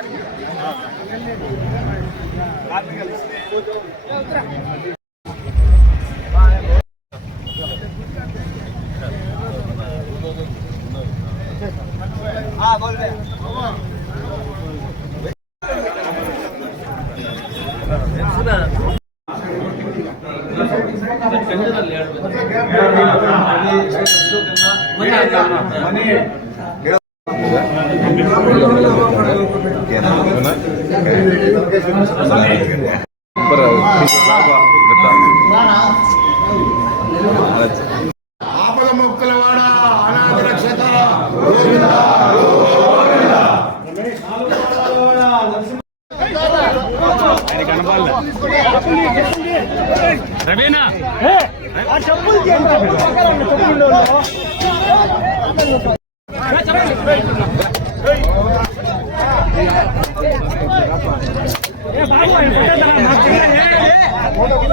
ಮನೆ ఆపద ముక్కలవాడ అనాథ రక్షక ఈ అబద్ధం లడ్డూలో కలిసి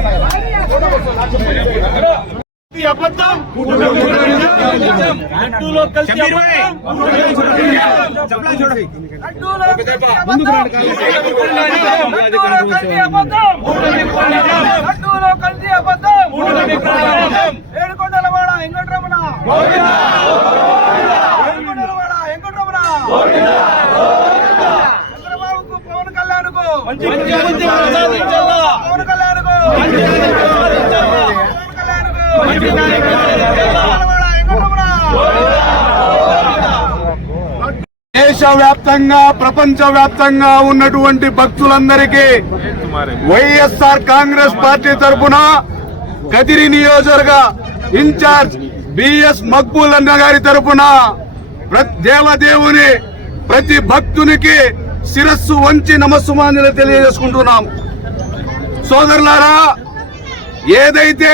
లడ్డూలో కలిసి అబద్ధం ఏడుకొండలవాడ వెంకటరమణ ఏడుకొండలవాడ వెంకటరమణ చంద్రబాబుకు పవన్ పవన్ కళ్యాణ్కు పవన్ దేశవ్యాప్తంగా ప్రపంచ వ్యాప్తంగా ఉన్నటువంటి భక్తులందరికీ వైఎస్ఆర్ కాంగ్రెస్ పార్టీ తరఫున కదిరి నియోజకవర్గ ఇన్ఛార్జ్ బిఎస్ మక్బూల్ అన్న గారి తరఫున దేవదేవుని ప్రతి భక్తునికి శిరస్సు వంచి నమస్సుమాంజలి తెలియజేసుకుంటున్నాం. సోదరులారా ఏదైతే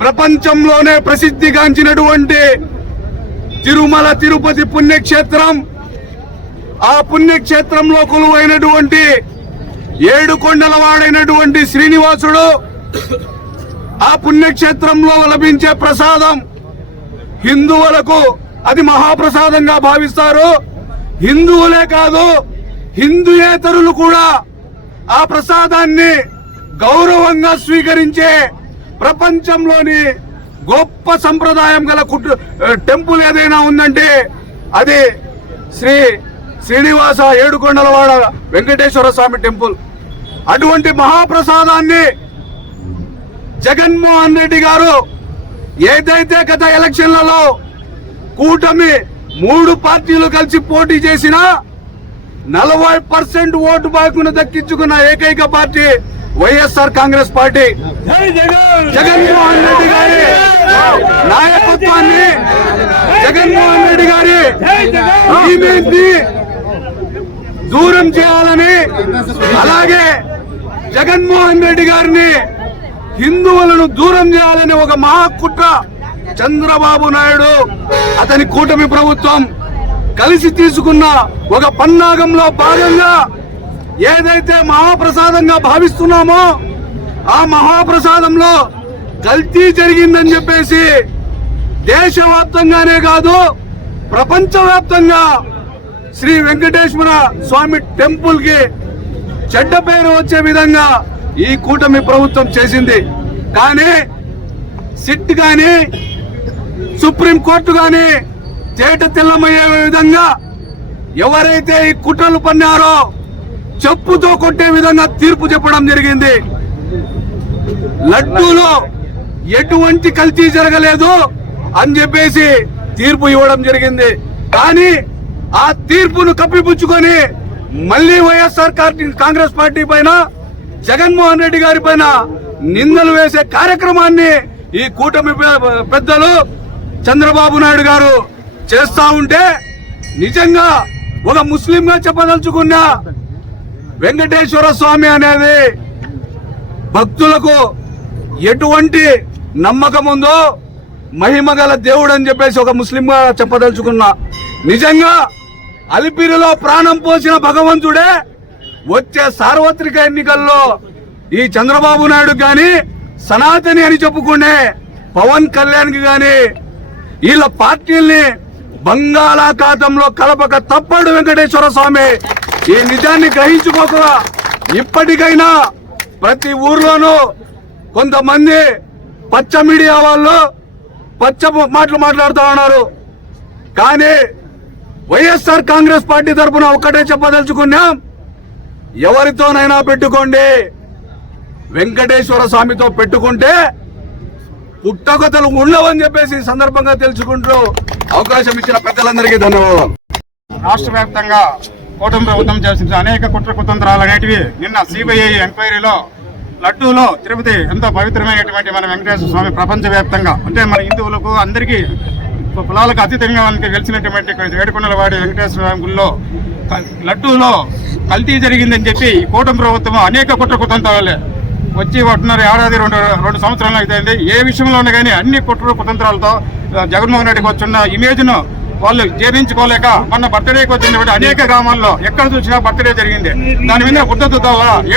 ప్రపంచంలోనే ప్రసిద్ధిగాంచినటువంటి తిరుమల తిరుపతి పుణ్యక్షేత్రం ఆ పుణ్యక్షేత్రంలో కొలువైనటువంటి ఏడు కొండల వాడైనటువంటి శ్రీనివాసుడు ఆ పుణ్యక్షేత్రంలో లభించే ప్రసాదం హిందువులకు అది మహాప్రసాదంగా భావిస్తారు. హిందువులే కాదు హిందూయేతరులు కూడా ఆ ప్రసాదాన్ని గౌరవంగా స్వీకరించే ప్రపంచంలోని గొప్ప సంప్రదాయం గల కుటు టెంపుల్ ఏదైనా ఉందంటే అది శ్రీ శ్రీనివాస ఏడుకొండలవాడ వెంకటేశ్వర స్వామి టెంపుల్. అటువంటి మహాప్రసాదాన్ని జగన్మోహన్ రెడ్డి గారు ఏదైతే గత ఎలక్షన్లలో కూటమి మూడు పార్టీలు కలిసి పోటీ చేసినా నలభై పర్సెంట్ ఓటు బాకును దక్కించుకున్న ఏకైక party YSR Congress party. Jaganmohan Reddy గారి నాయకత్వాన్ని జగన్మోహన్ రెడ్డి గారి ఈమెని దూరం చేయాలని అలాగే జగన్మోహన్ రెడ్డి గారిని హిందువులను దూరం చేయాలని ఒక మహాకుట్ర చంద్రబాబు నాయుడు అతని కూటమి ప్రభుత్వం కలిసి తీసుకున్న ఒక పన్నాగంలో భాగంగా ఏదైతే మహాప్రసాదంగా భావిస్తున్నామో ఆ మహాప్రసాదంలో కల్తీ జరిగిందని చెప్పేసి దేశవ్యాప్తంగానే కాదు ప్రపంచవ్యాప్తంగా శ్రీ వెంకటేశ్వర స్వామి టెంపుల్కి చెడ్డ పేరు వచ్చే విధంగా ఈ కూటమి ప్రభుత్వం చేసింది. కానీ సిట్ కానీ సుప్రీం కోర్టు కానీ తేట తెల్లమయ్యే విధంగా ఎవరైతే ఈ కుట్రలు పన్నారో చెప్పుతో కొట్టే విధంగా తీర్పు చెప్పడం జరిగింది. లడ్డూలో ఎటువంటి కల్తీ జరగలేదు అని చెప్పేసి తీర్పు ఇవ్వడం జరిగింది. కానీ ఆ తీర్పును కప్పిపుచ్చుకొని మళ్ళీ వైఎస్ఆర్ కార్టీ కాంగ్రెస్ పార్టీ పైన జగన్మోహన్ రెడ్డి గారి పైన నిందలు వేసే కార్యక్రమాన్ని ఈ కూటమి పెద్దలు చంద్రబాబు నాయుడు గారు చేస్తా ఉంటే నిజంగా ఒక ముస్లింగా చెప్పదలుచుకున్న వెంకటేశ్వర స్వామి అనేది భక్తులకు ఎటువంటి నమ్మకం ఉందో మహిమ గల దేవుడు అని చెప్పేసి ఒక ముస్లింగా చెప్పదలుచుకున్నా నిజంగా అలిపిరిలో ప్రాణం పోసిన భగవంతుడే వచ్చే సార్వత్రిక ఎన్నికల్లో ఈ చంద్రబాబు నాయుడు గాని సనాతని అని చెప్పుకునే పవన్ కళ్యాణ్కి గాని వీళ్ళ పార్టీల్ని బంగాళాఖాతంలో కలపక తప్పడు వెంకటేశ్వర స్వామి. ఈ నిజాన్ని గ్రహించుకోక ఇప్పటికైనా ప్రతి ఊర్లోనూ కొంతమంది పచ్చ మీడియా వాళ్ళు పచ్చ మాటలు మాట్లాడుతూ ఉన్నారు. కానీ వైఎస్ఆర్ కాంగ్రెస్ పార్టీ తరఫున ఒక్కటే చెప్పదలుచుకున్నాం. ఎవరితోనైనా పెట్టుకోండి. వెంకటేశ్వర స్వామితో పెట్టుకుంటే పుట్టగతలు ఉండవని చెప్పేసి సందర్భంగా తెలుసుకుంటూ అవకాశం ఇచ్చిన పెద్దలందరికీ ధన్యవాదాలు. రాష్ట్ర వ్యాప్తంగా కూటమి ప్రభుత్వం చేసిన అనేక కుట్ర కుతంత్రాలు అనేటివి నిన్న సిబిఐ ఎంక్వైరీలో లడ్డూలో తిరుపతి ఎంతో పవిత్రమైనటువంటి మన వెంకటేశ్వర స్వామి ప్రపంచవ్యాప్తంగా అంటే మన హిందువులకు అందరికీ కులాలకు అతీతంగా మనకి వెలిసినటువంటి వేడుకొండల వాడి వెంకటేశ్వర స్వామి గుళ్ళో లడ్డూలో కల్తీ జరిగిందని చెప్పి కూటమి ప్రభుత్వం అనేక కుట్ర కుతంత్రాలే వచ్చి ఒకటిన్నర ఏడాది రెండు రెండు సంవత్సరాలు అయితే ఏ విషయంలోనే కానీ అన్ని కుట్ర కుతంత్రాలతో జగన్మోహన్ రెడ్డికి వచ్చిన ఇమేజ్ను వాళ్ళు జీర్ణించుకోలేక మొన్న బర్త్డేకి వచ్చినటువంటి అనేక గ్రామాల్లో ఎక్కడ చూసినా బర్త్డే జరిగింది. దాని మీద ఉద్దతు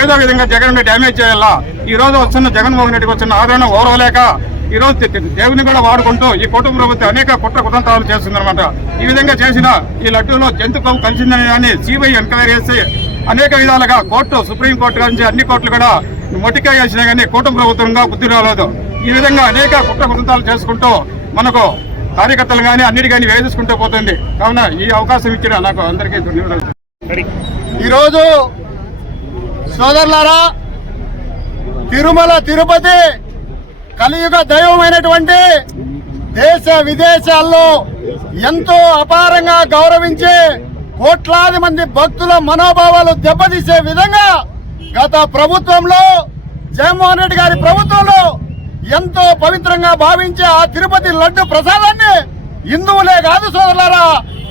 ఏదో విధంగా జగన్ డ్యామేజ్ చేయాలా ఈ రోజు వస్తున్న జగన్మోహన్ రెడ్డికి వచ్చిన ఆదరణ ఓరవలేక ఈ రోజు దేవుని కూడా వాడుకుంటూ ఈ కుటుంబ ప్రభుత్వం అనేక కుట్ర కుతంత్రాలు చేస్తుందన్నమాట. ఈ విధంగా చేసిన ఈ లడ్డూలో జంతు కొవ్వు కలిసిందని కానీ సిబిఐ ఎంక్వైరీ చేసి అనేక విధాలుగా కోర్టు సుప్రీం కోర్టు నుంచి అన్ని కోర్టులు కూడా మొట్టికాయ చేసినా కానీ కూటమి ప్రభుత్వంగా బుద్ధి రాలేదు. ఈ విధంగా అనేక కుట్ర కుతంత్రాలు చేసుకుంటూ మనకు కార్యకర్తలు కానీ అన్నిటి కానీ వేధించుకుంటూ పోతుంది. కావున ఈ అవకాశం ఇచ్చిన నాకు అందరికీ ఈరోజు సోదరులారా తిరుమల తిరుపతి కలియుగ దైవమైనటువంటి దేశ విదేశాల్లో ఎంతో అపారంగా గౌరవించి కోట్లాది మంది భక్తుల మనోభావాలు దెబ్బతీసే విధంగా గత ప్రభుత్వంలో జగన్మోహన్ రెడ్డి గారి ప్రభుత్వంలో ఎంతో పవిత్రంగా భావించే ఆ తిరుపతి లడ్డు ప్రసాదాన్ని హిందువులే కాదు సోదరులారా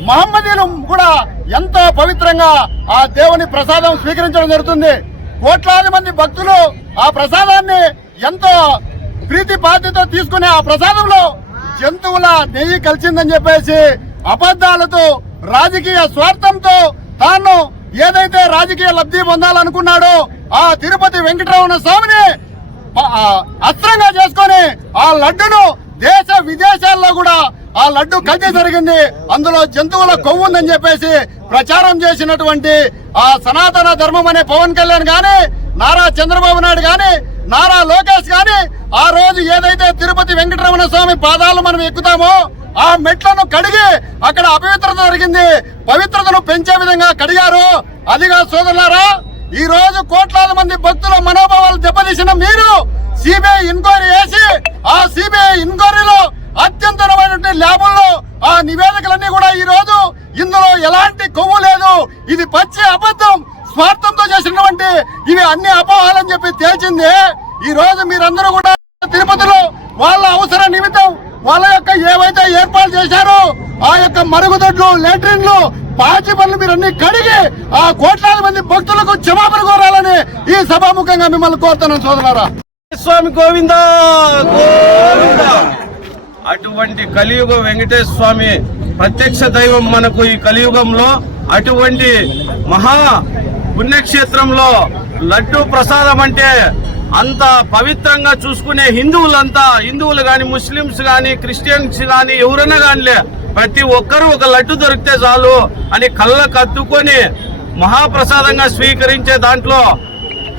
మహమ్మదీలు కూడా ఎంతో పవిత్రంగా ఆ దేవుని ప్రసాదం స్వీకరించడం జరుగుతుంది. కోట్లాది మంది భక్తులు ఆ ప్రసాదాన్ని ఎంతో ప్రీతి బాధ్యత తీసుకునే ఆ ప్రసాదంలో జంతువుల నెయ్యి కలిసిందని చెప్పేసి అబద్ధాలతో రాజకీయ స్వార్థంతో తాను ఏదైతే రాజకీయ లబ్ధి పొందాలనుకున్నాడో ఆ తిరుపతి వెంకటరమణ స్వామిని అస్త్రంగా చేసుకొని ఆ లడ్డును దేశ విదేశాల్లో కూడా ఆ లడ్డు కల్తీ జరిగింది. అందులో జంతువుల కొవ్వు ఉందని చెప్పేసి ప్రచారం చేసినటువంటి ఆ సనాతన ధర్మం అనే పవన్ కళ్యాణ్ గాని నారా చంద్రబాబు నాయుడు గాని నారా లోకేష్ గాని ఆ రోజు ఏదైతే తిరుపతి వెంకటరమణ స్వామి పాదాలు మనం ఎక్కుతామో ఆ మెట్లను కడిగి అక్కడ అపవిత్రత జరిగింది. పవిత్రతను పెంచే విధంగా కడిగారు. అదిగా సోదరులారా ఈ రోజు కోట్లాది మంది భక్తుల మనోభావాలు దెబ్బతీసిన మీరు సిబిఐ ఎంక్వైరీ చేసి ఆ సిబిఐ ఎంక్వైరీలో అత్యంతమైనటువంటి ల్యాబుల్లో ఆ నివేదికలన్నీ కూడా ఈ రోజు ఇందులో ఎలాంటి కొవ్వు లేదు. ఇది పచ్చి అబద్ధం. స్వార్థంతో చేసినటువంటి ఇవి అన్ని అపోహాలని చెప్పి తేల్చింది. ఈ రోజు మీరందరూ కూడా తిరుపతిలో వాళ్ళ అవసర నిమిత్తం వాళ్ళ యొక్క ఏవైతే ఏర్పాటు చేశారో ఆ యొక్క మరుగుదొడ్లు లాట్రిన్లు పాచి పనులు మీరు అన్ని కడిగి ఆ కోట్లాది మంది భక్తులకు క్షమాపణ కోరాలని ఈ సభాముఖంగా మిమ్మల్ని కోరుతున్నాను సోదరారా స్వామి గోవింద గోవింద. అటువంటి కలియుగ వెంకటేశ్వర స్వామి ప్రత్యక్ష దైవం మనకు ఈ కలియుగంలో అటువంటి మహా పుణ్యక్షేత్రంలో లడ్డు ప్రసాదం అంటే అంత పవిత్రంగా చూసుకునే హిందువులంతా హిందువులు కానీ ముస్లిమ్స్ కానీ క్రిస్టియన్స్ కానీ ఎవరైనా గానిలే ప్రతి ఒక్కరూ ఒక లడ్డు దొరికితే చాలు అని కళ్ళ కత్తుకొని మహాప్రసాదంగా స్వీకరించే దాంట్లో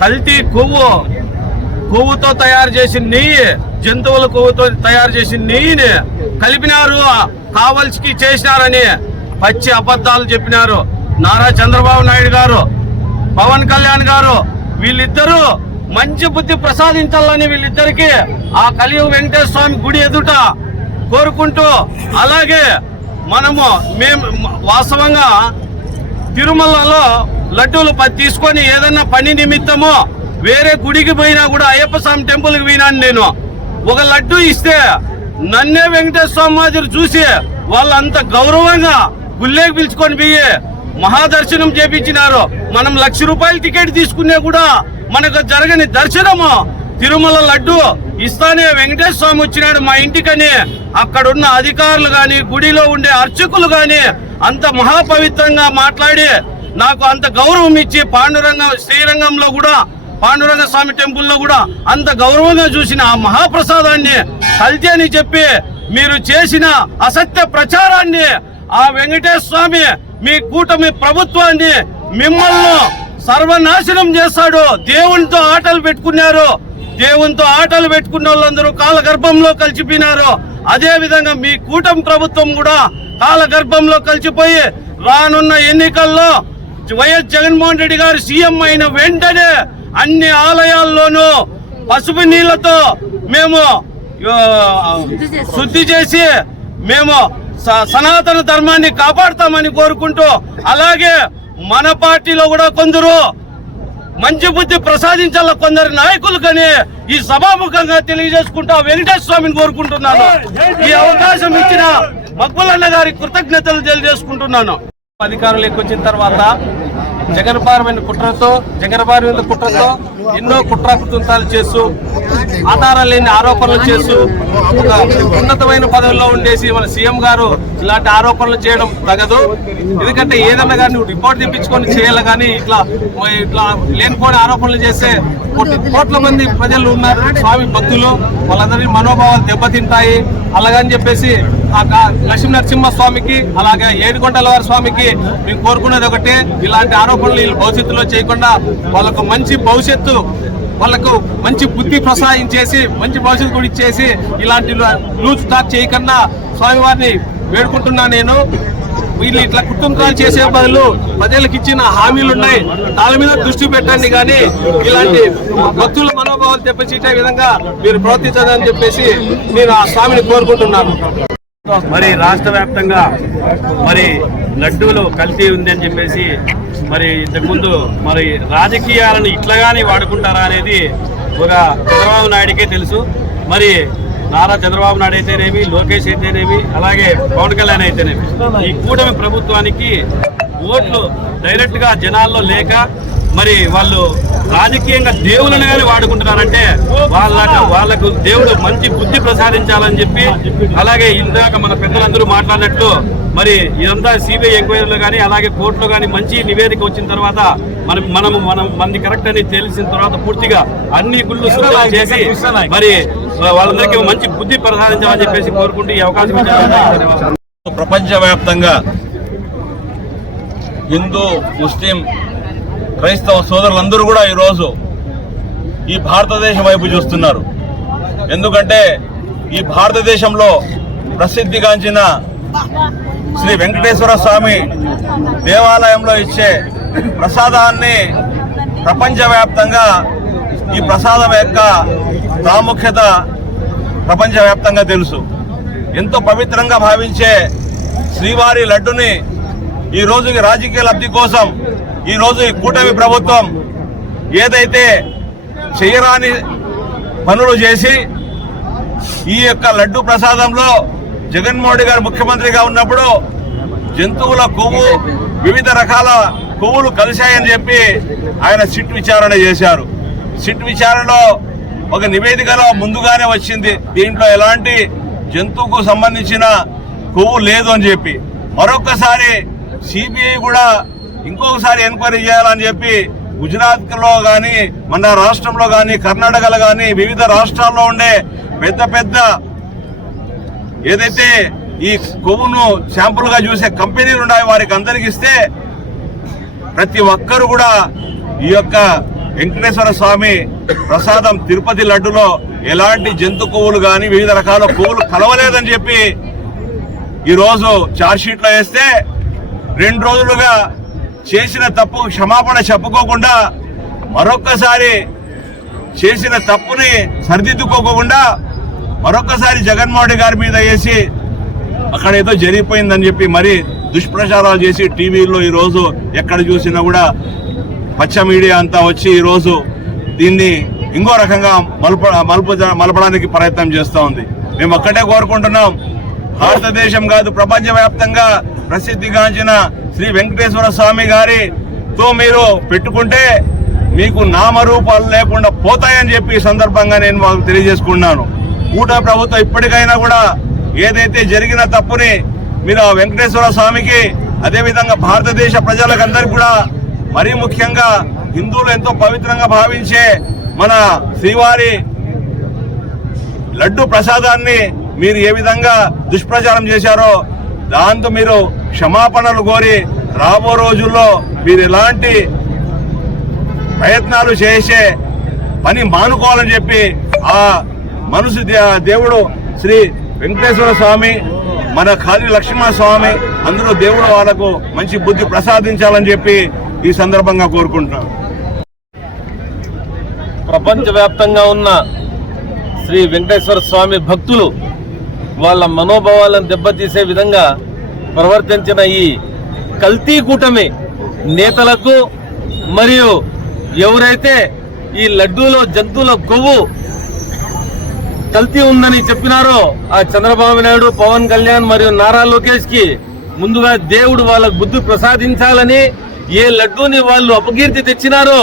కల్తీ కొవ్వు కొవ్వుతో తయారు చేసిన నెయ్యి జంతువుల కొవ్వుతో తయారు చేసిన నెయ్యిని కలిపినారు కావలసికి చేసినారని పచ్చి అబద్ధాలు చెప్పినారు నారా చంద్రబాబు నాయుడు గారు పవన్ కళ్యాణ్ గారు వీళ్ళిద్దరూ మంచి బుద్ధి ప్రసాదించాలని వీళ్ళిద్దరికి ఆ కలియుగ వెంకటేశ్వర స్వామి గుడి ఎదుట కోరుకుంటూ అలాగే మనము మేము వాస్తవంగా తిరుమలలో లడ్డూలు ప- తీసుకొని ఏదన్నా పని నిమిత్తము వేరే గుడికి పోయినా కూడా అయ్యప్ప స్వామి టెంపుల్కి పోయినాను నేను. ఒక లడ్డు ఇస్తే నన్నే వెంకటేశ్వర స్వామి మాదిరి చూసి వాళ్ళంత గౌరవంగా గుళ్ళేకి పిలుచుకొని పోయి మహాదర్శనం చేపించినారు. మనం లక్ష రూపాయల టికెట్ తీసుకునే కూడా మనకు జరగని దర్శనము. తిరుమల లడ్డు ఇస్తానే వెంకటేశ్వర స్వామి వచ్చినాడు మా ఇంటికని. అక్కడున్న అధికారులు గాని గుడిలో ఉండే అర్చకులు గాని అంత మహాపవిత్రంగా మాట్లాడి నాకు అంత గౌరవం ఇచ్చి పాండురంగ శ్రీరంగంలో కూడా పాండురంగ స్వామి టెంపుల్లో కూడా అంత గౌరవంగా చూసిన ఆ మహాప్రసాదాన్ని కల్తీ అని చెప్పి మీరు చేసిన అసత్య ప్రచారాన్ని ఆ వెంకటేశ్వర స్వామి మీ కూటమి ప్రభుత్వాన్ని మిమ్మల్ని సర్వనాశనం చేస్తాడు. దేవునితో ఆటలు పెట్టుకున్నారు. దేవునితో ఆటలు పెట్టుకున్న వాళ్ళందరూ కాలగర్భంలో కలిసిపోయినారు. అదే విధంగా మీ కూటమి ప్రభుత్వం కూడా కాలగర్భంలో కలిసిపోయి రానున్న ఎన్నికల్లో వైఎస్ జగన్మోహన్ రెడ్డి గారు సీఎం అయిన వెంటనే అన్ని ఆలయాల్లోనూ పసుపు నీళ్ళతో మేము శుద్ధి చేసి మేము స- సనాతన ధర్మాన్ని కాపాడతామని కోరుకుంటూ అలాగే మన పార్టీలో కూడా కొందరు మంచి బుద్ధి ప్రసాదించాల కొందరు నాయకులు కానీ ఈ సభాముఖంగా తెలియజేసుకుంటా వెంకటేశ్వర స్వామిని కోరుకుంటున్నాను. ఈ అవకాశం ఇచ్చిన మక్బులన్న గారి కృతజ్ఞతలు తెలియజేసుకుంటున్నాను. అధికారులకు వచ్చిన తర్వాత జగన్పారమైన కుట్రతో జగన్పారమైన కుట్రతో ఎన్నో కుట్రాకృతంతాలు చేస్తూ ఆధారాలు లేని ఆరోపణలు చేస్తూ ఒక ఉన్నతమైన పదవిలో ఉండేసి మన సీఎం గారు ఇలాంటి ఆరోపణలు చేయడం తగదు. ఎందుకంటే ఏదన్నా కానీ నువ్వు రిపోర్ట్ తెప్పించుకొని చేయాలి కానీ ఇట్లా ఇట్లా లేనిపోని ఆరోపణలు చేస్తే కోట్ల మంది ప్రజలు ఉన్నారు. స్వామి భక్తులు వాళ్ళందరి మనోభావాలు దెబ్బతింటాయి. అలాగని చెప్పేసి ఆ లక్ష్మీ నరసింహ స్వామికి అలాగే ఏడుకొండల వారి స్వామికి మేము కోరుకునేది ఒకటే. ఇలాంటి ఆరోపణలు వీళ్ళు భవిష్యత్తులో చేయకుండా వాళ్ళకు మంచి భవిష్యత్తు వాళ్ళకు మంచి బుద్ధి ప్రసాదించేసి మంచి భవిష్యత్తు కూడా ఇచ్చేసి ఇలాంటి లూజ్ టాక్ చేయకుండా స్వామివారిని వేడుకుంటున్నా నేను. వీళ్ళు ఇట్లా కుటుంబాలు చేసే బదులు ప్రజలకు ఇచ్చిన హామీలు ఉన్నాయి. దాని మీద దృష్టి పెట్టండి కానీ ఇలాంటి భక్తుల మనోభావాలు దెబ్బతీసే విధంగా మీరు ప్రవర్తించదని చెప్పేసి నేను ఆ స్వామిని కోరుకుంటున్నాను. మరి రాష్ట్ర వ్యాప్తంగా మరి లడ్డూలు కల్తీ ఉంది అని చెప్పేసి మరి ఇంతకుముందు మరి రాజకీయాలను ఇట్లాగానే వాడుకుంటారా అనేది ఒక చంద్రబాబు నాయుడికే తెలుసు. మరి నారా చంద్రబాబు నాయుడు అయితేనేమి లోకేష్ అయితేనేమి అలాగే పవన్ కళ్యాణ్ అయితేనేమి. ఈ కూటమి ప్రభుత్వానికి ఓట్లు డైరెక్ట్గా జనాల్లో లేక మరి వాళ్ళు రాజకీయంగా దేవులను కానీ వాడుకుంటున్నారంటే వాళ్ళ వాళ్ళకు దేవుడు మంచి బుద్ధి ప్రసాదించాలని చెప్పి అలాగే ఇందాక మన పెద్దలందరూ మాట్లాడినట్టు మరి ఇదంతా సిబిఐ ఎంక్వైరీలో కానీ అలాగే కోర్టులో కానీ మంచి నివేదిక వచ్చిన తర్వాత మనం మనం మనం మంది కరెక్ట్ అని తెలిసిన తర్వాత పూర్తిగా అన్ని గుళ్ళు చేసి మరి వాళ్ళందరికీ మంచి బుద్ధి ప్రసాదించాలని చెప్పేసి కోరుకుంటూ ఈ అవకాశం ప్రపంచవ్యాప్తంగా హిందూ ముస్లిం క్రైస్తవ సోదరులందరూ కూడా ఈరోజు ఈ భారతదేశం వైపు చూస్తున్నారు. ఎందుకంటే ఈ భారతదేశంలో ప్రసిద్ధిగాంచిన శ్రీ వెంకటేశ్వర స్వామి దేవాలయంలో ఇచ్చే ప్రసాదాన్ని ప్రపంచవ్యాప్తంగా ఈ ప్రసాదం యొక్క ప్రాముఖ్యత ప్రపంచవ్యాప్తంగా తెలుసు. ఎంతో పవిత్రంగా భావించే శ్రీవారి లడ్డుని ఈ రోజుకి రాజకీయ లబ్ధి కోసం ఈ రోజు ఈ కూటమి ప్రభుత్వం ఏదైతే చేయరాని పనులు చేసి ఈ యొక్క లడ్డు ప్రసాదంలో జగన్మోహన్ గారు ముఖ్యమంత్రిగా ఉన్నప్పుడు జంతువుల కొవ్వు వివిధ రకాల కొవ్వులు కలిశాయని చెప్పి ఆయన సిట్ విచారణ చేశారు. సిట్ విచారణలో ఒక నివేదికలో ముందుగానే వచ్చింది. దీంట్లో ఎలాంటి జంతువుకు సంబంధించిన కొవ్వు లేదు అని చెప్పి. మరొకసారి సిబిఐ కూడా ఇంకొకసారి ఎంక్వైరీ చేయాలని చెప్పి గుజరాత్లో కానీ మన రాష్ట్రంలో కానీ కర్ణాటకలో కానీ వివిధ రాష్ట్రాల్లో ఉండే పెద్ద పెద్ద ఏదైతే ఈ కొవ్వును శాంపుల్గా చూసే కంపెనీలు ఉన్నాయి వారికి అందరికి ఇస్తే ప్రతి ఒక్కరు కూడా ఈ యొక్క వెంకటేశ్వర స్వామి ప్రసాదం తిరుపతి లడ్డులో ఎలాంటి జంతు కొవ్వులు కానీ వివిధ రకాల కొవ్వులు కలవలేదని చెప్పి ఈరోజు ఛార్జ్ వేస్తే రెండు రోజులుగా చేసిన తప్పు క్షమాపణ చెప్పుకోకుండా మరొక్కసారి చేసిన తప్పుని సరిదిద్దుకోకుండా మరొక్కసారి జగన్మోహన్ రెడ్డి గారి మీద వేసి అక్కడ ఏదో జరిగిపోయిందని చెప్పి మరి దుష్ప్రచారాలు చేసి టీవీల్లో ఈరోజు ఎక్కడ చూసినా కూడా పచ్చ మీడియా అంతా వచ్చి ఈరోజు దీన్ని ఇంకో రకంగా మలుప మలుపు మలపడానికి ప్రయత్నం చేస్తూ ఉంది. మేము ఒక్కటే కోరుకుంటున్నాం భారతదేశం కాదు ప్రపంచవ్యాప్తంగా ప్రసిద్ధిగాంచిన శ్రీ వెంకటేశ్వర స్వామి గారితో మీరు పెట్టుకుంటే మీకు నామరూపాలు లేకుండా పోతాయని చెప్పి ఈ సందర్భంగా నేను మాకు తెలియజేసుకున్నాను. కూట ప్రభుత్వం ఇప్పటికైనా కూడా ఏదైతే జరిగిన తప్పుని మీరు ఆ వెంకటేశ్వర స్వామికి అదేవిధంగా భారతదేశ ప్రజలకందరికీ కూడా మరీ ముఖ్యంగా హిందువులు ఎంతో పవిత్రంగా భావించే మన శ్రీవారి లడ్డు ప్రసాదాన్ని మీరు ఏ విధంగా దుష్ప్రచారం చేశారో దాంతో మీరు క్షమాపణలు కోరి రాబో రోజుల్లో మీరు ఎలాంటి ప్రయత్నాలు చేసే పని మానుకోవాలని చెప్పి ఆ మనసు దే- దేవుడు శ్రీ వెంకటేశ్వర స్వామి మన కాళీ లక్ష్మణ స్వామి అందరూ దేవుడు వాళ్ళకు మంచి బుద్ధి ప్రసాదించాలని చెప్పి ఈ సందర్భంగా కోరుకుంటున్నాం. ప్రపంచవ్యాప్తంగా ఉన్న శ్రీ వెంకటేశ్వర స్వామి భక్తులు వాళ్ళ మనోభావాలను దెబ్బతీసే విధంగా ప్రవర్తించిన ఈ కల్తీ కూటమి నేతలకు మరియు ఎవరైతే ఈ లడ్డూలో జంతువుల కొవ్వు కల్తీ ఉందని చెప్పినారో ఆ చంద్రబాబు నాయుడు పవన్ కళ్యాణ్ మరియు నారా లోకేష్కి ముందుగా దేవుడు వాళ్ళకు బుద్ధి ప్రసాదించాలని ఏ లడ్డూని వాళ్ళు అపకీర్తి తెచ్చినారో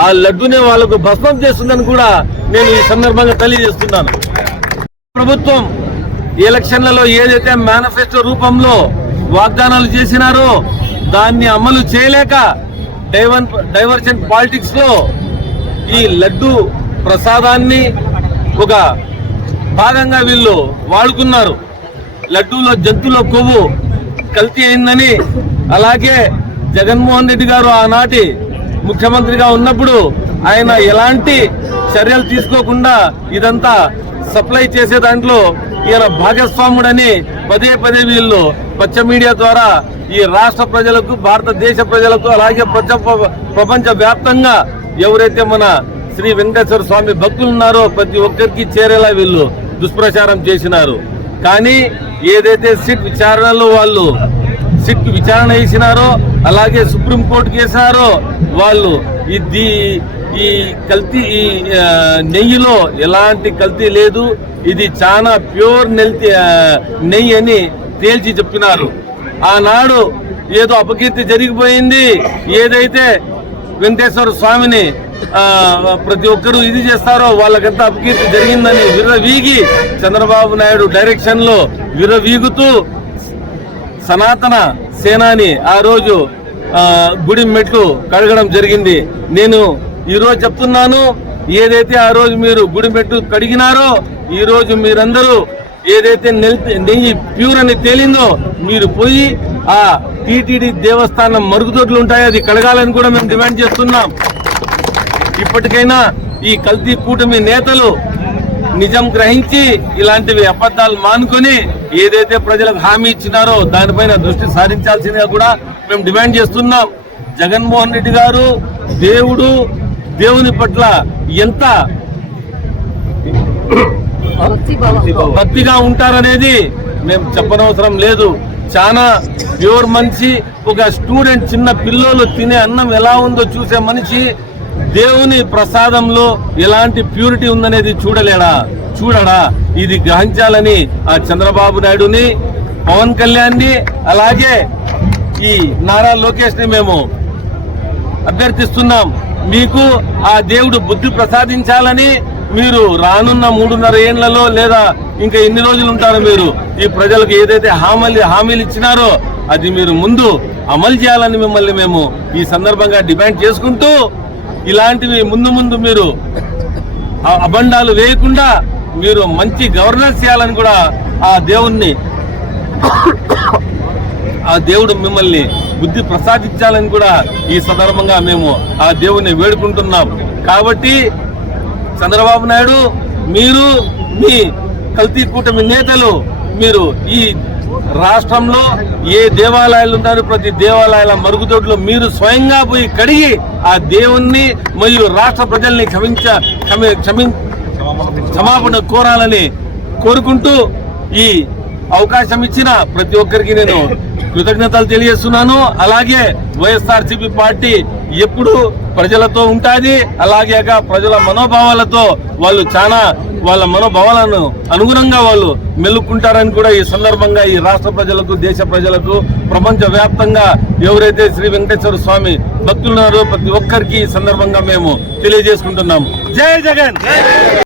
ఆ లడ్డూని వాళ్ళకు భస్మం చేస్తుందని కూడా నేను ఈ సందర్భంగా తెలియజేస్తున్నాను. ప్రభుత్వం ఎలక్షన్లలో ఏదైతే మేనిఫెస్టో రూపంలో వాగ్దానాలు చేసినారో దాన్ని అమలు చేయలేక డైవర్ డైవర్షన్ పాలిటిక్స్లో ఈ లడ్డు ప్రసాదాన్ని ఒక భాగంగా వీళ్ళు వాడుకున్నారు. లడ్డూలో జంతువుల కొవ్వు కల్తీ అయిందని అలాగే జగన్మోహన్ రెడ్డి గారు ఆనాటి ముఖ్యమంత్రిగా ఉన్నప్పుడు ఆయన ఎలాంటి చర్యలు తీసుకోకుండా ఇదంతా సప్లై చేసే దాంట్లో ఈయన భాగస్వాముడని పదే పదే వీళ్ళు పచ్చ మీడియా ద్వారా ఈ రాష్ట్ర ప్రజలకు భారతదేశ ప్రజలకు అలాగే ప్రపంచ ప్రపంచ వ్యాప్తంగా ఎవరైతే మన శ్రీ వెంకటేశ్వర స్వామి భక్తులు ఉన్నారో ప్రతి ఒక్కరికి చేరేలా వీళ్ళు దుష్ప్రచారం చేసినారు. కానీ ఏదైతే సిట్ విచారణలో వాళ్ళు సిట్ విచారణ చేసినారో అలాగే సుప్రీంకోర్టు వేసినారో వాళ్ళు ఇది ఈ కల్తీ ఈ నెయ్యిలో ఎలాంటి కల్తీ లేదు. ఇది చాలా ప్యూర్ నెల్తి నెయ్యి అని తేల్చి చెప్పినారు. ఆనాడు ఏదో అపకీర్తి జరిగిపోయింది. ఏదైతే వెంకటేశ్వర స్వామిని ప్రతి ఒక్కరూ ఇది చేస్తారో వాళ్ళకంతా అపకీర్తి జరిగిందని విర్రవీగి చంద్రబాబు నాయుడు డైరెక్షన్లో విర్రవీగుతూ సనాతన సేనాని ఆ రోజు గుడి మెట్లు కడగడం జరిగింది. నేను ఈరోజు చెప్తున్నాను ఏదైతే ఆ రోజు మీరు గుడిమెట్టు కడిగినారో ఈరోజు మీరందరూ ఏదైతే నెల్- నెయ్యి ప్యూర్ అని తేలిందో మీరు పోయి ఆ టీటీడీ దేవస్థానం మరుగుదొడ్లు ఉంటాయో అది కడగాలని కూడా మేము డిమాండ్ చేస్తున్నాం. ఇప్పటికైనా ఈ కల్తీ కూటమి నేతలు నిజం గ్రహించి ఇలాంటివి అబద్ధాలు మానుకొని ఏదైతే ప్రజలకు హామీ ఇచ్చినారో దానిపైన దృష్టి సారించాల్సిందిగా కూడా మేము డిమాండ్ చేస్తున్నాం. జగన్మోహన్ రెడ్డి గారు దేవుడు దేవుని పట్ల ఎంత భక్తిగా ఉంటారనేది మేము చెప్పనవసరం లేదు. చాలా ప్యూర్ మనిషి ఒక స్టూడెంట్ చిన్న పిల్లలు తినే అన్నం ఎలా ఉందో చూసే మనిషి దేవుని ప్రసాదంలో ఎలాంటి ప్యూరిటీ ఉందనేది చూడలేడా? చూడడా? ఇది గ్రహించాలని ఆ చంద్రబాబు నాయుడుని పవన్ కళ్యాణ్ని అలాగే ఈ నారా లోకేష్ని మేము అభ్యర్థిస్తున్నాం. మీకు ఆ దేవుడు బుద్ధి ప్రసాదించాలని మీరు రానున్న మూడున్నర ఏండ్లలో లేదా ఇంకా ఎన్ని రోజులు ఉంటారో మీరు? ఈ ప్రజలకు ఏదైతే హామీలు హామీలు ఇచ్చినారో అది మీరు ముందు అమలు చేయాలని మిమ్మల్ని మేము ఈ సందర్భంగా డిమాండ్ చేసుకుంటూ ఇలాంటివి ముందు ముందు మీరు ఆ అబండాలు వేయకుండా మీరు మంచి గవర్నెన్స్ చేయాలని కూడా ఆ దేవుణ్ణి ఆ దేవుడు మిమ్మల్ని బుద్ధి ప్రసాదించాలని కూడా ఈ సందర్భంగా మేము ఆ దేవుణ్ణి వేడుకుంటున్నాం. కాబట్టి చంద్రబాబు నాయుడు మీరు మీ కల్తీ కూటమి నేతలు మీరు ఈ రాష్ట్రంలో ఏ దేవాలయాలు ఉన్నారో ప్రతి దేవాలయాల మరుగుదొడ్లు మీరు స్వయంగా పోయి కడిగి ఆ దేవుణ్ణి మరియు రాష్ట్ర ప్రజల్ని క్షమించ క్షమి క్షమి క్షమాపణ కోరాలని కోరుకుంటూ ఈ అవకాశం ఇచ్చిన ప్రతి ఒక్కరికి నేను కృతజ్ఞతలు తెలియజేస్తున్నాను. అలాగే వైఎస్ఆర్సీపీ పార్టీ ఎప్పుడు ప్రజలతో ఉంటుంది. అలాగే ప్రజల మనోభావాలతో వాళ్ళు చాలా వాళ్ళ మనోభావాలను అనుగుణంగా వాళ్ళు మెలుక్కుంటారని కూడా ఈ సందర్భంగా ఈ రాష్ట్ర ప్రజలకు దేశ ప్రజలకు ప్రపంచ వ్యాప్తంగా ఎవరైతే శ్రీ వెంకటేశ్వర స్వామి భక్తులున్నారో ప్రతి ఒక్కరికి ఈ సందర్భంగా మేము తెలియజేసుకుంటున్నాము. జై జగన్!